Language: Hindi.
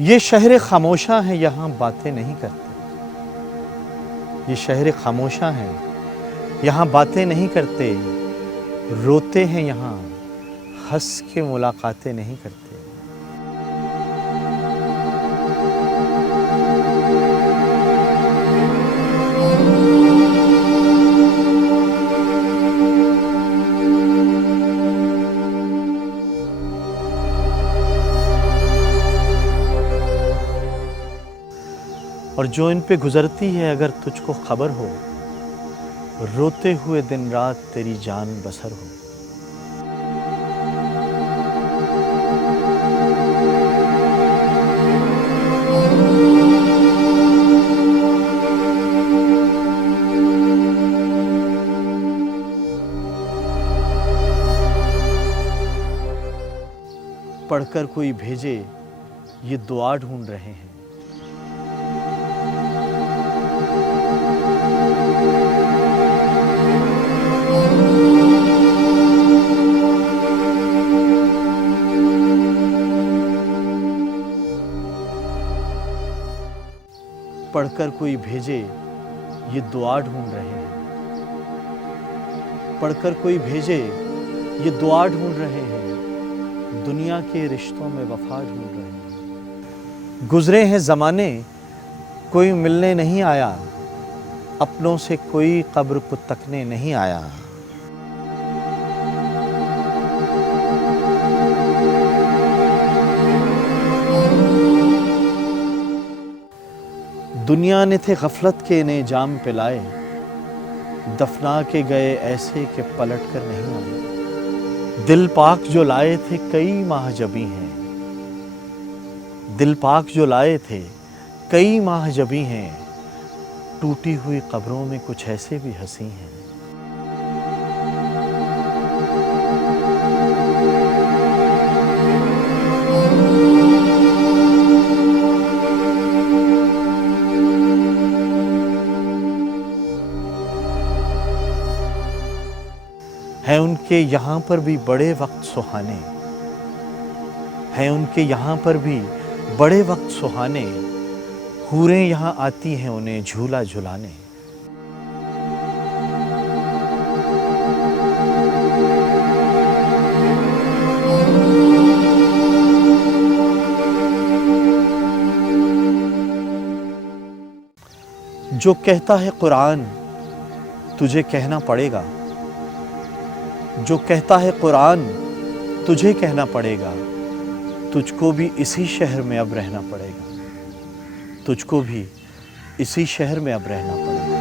ये शहर खामोशा है, यहाँ बातें नहीं करते। ये शहर खामोशा है, यहाँ बातें नहीं करते। रोते हैं यहाँ, हंस के मुलाकातें नहीं करते। और जो इन पे गुजरती है, अगर तुझको खबर हो, रोते हुए दिन रात तेरी जान बसर हो। पढ़कर कोई भेजे, ये दुआ ढूंढ रहे हैं। पढ़कर कोई भेजे, ये दुआ ढूंढ रहे हैं। पढ़कर कोई भेजे, ये दुआ ढूंढ रहे हैं। दुनिया के रिश्तों में वफा ढूंढ रहे हैं। गुजरे हैं ज़माने, कोई मिलने नहीं आया। अपनों से कोई कब्र को तकने नहीं आया। दुनिया ने थे गफलत के ने जाम पिलाए। दफना के गए ऐसे के पलट कर नहीं आए। दिल पाक जो लाए थे कई माह जबी हैं। दिल पाक जो लाए थे कई माह जबी हैं। टूटी हुई कब्रों में कुछ ऐसे भी हंसी हैं। हैं उनके यहाँ पर भी बड़े वक्त सुहाने। हैं उनके यहाँ पर भी बड़े वक्त सुहाने। हूरें यहाँ आती हैं उन्हें झूला झुलाने। जो कहता है कुरान, तुझे कहना पड़ेगा। जो कहता है कुरान, तुझे कहना पड़ेगा। तुझको भी इसी शहर में अब रहना पड़ेगा। तुझको भी इसी शहर में अब रहना पड़ेगा।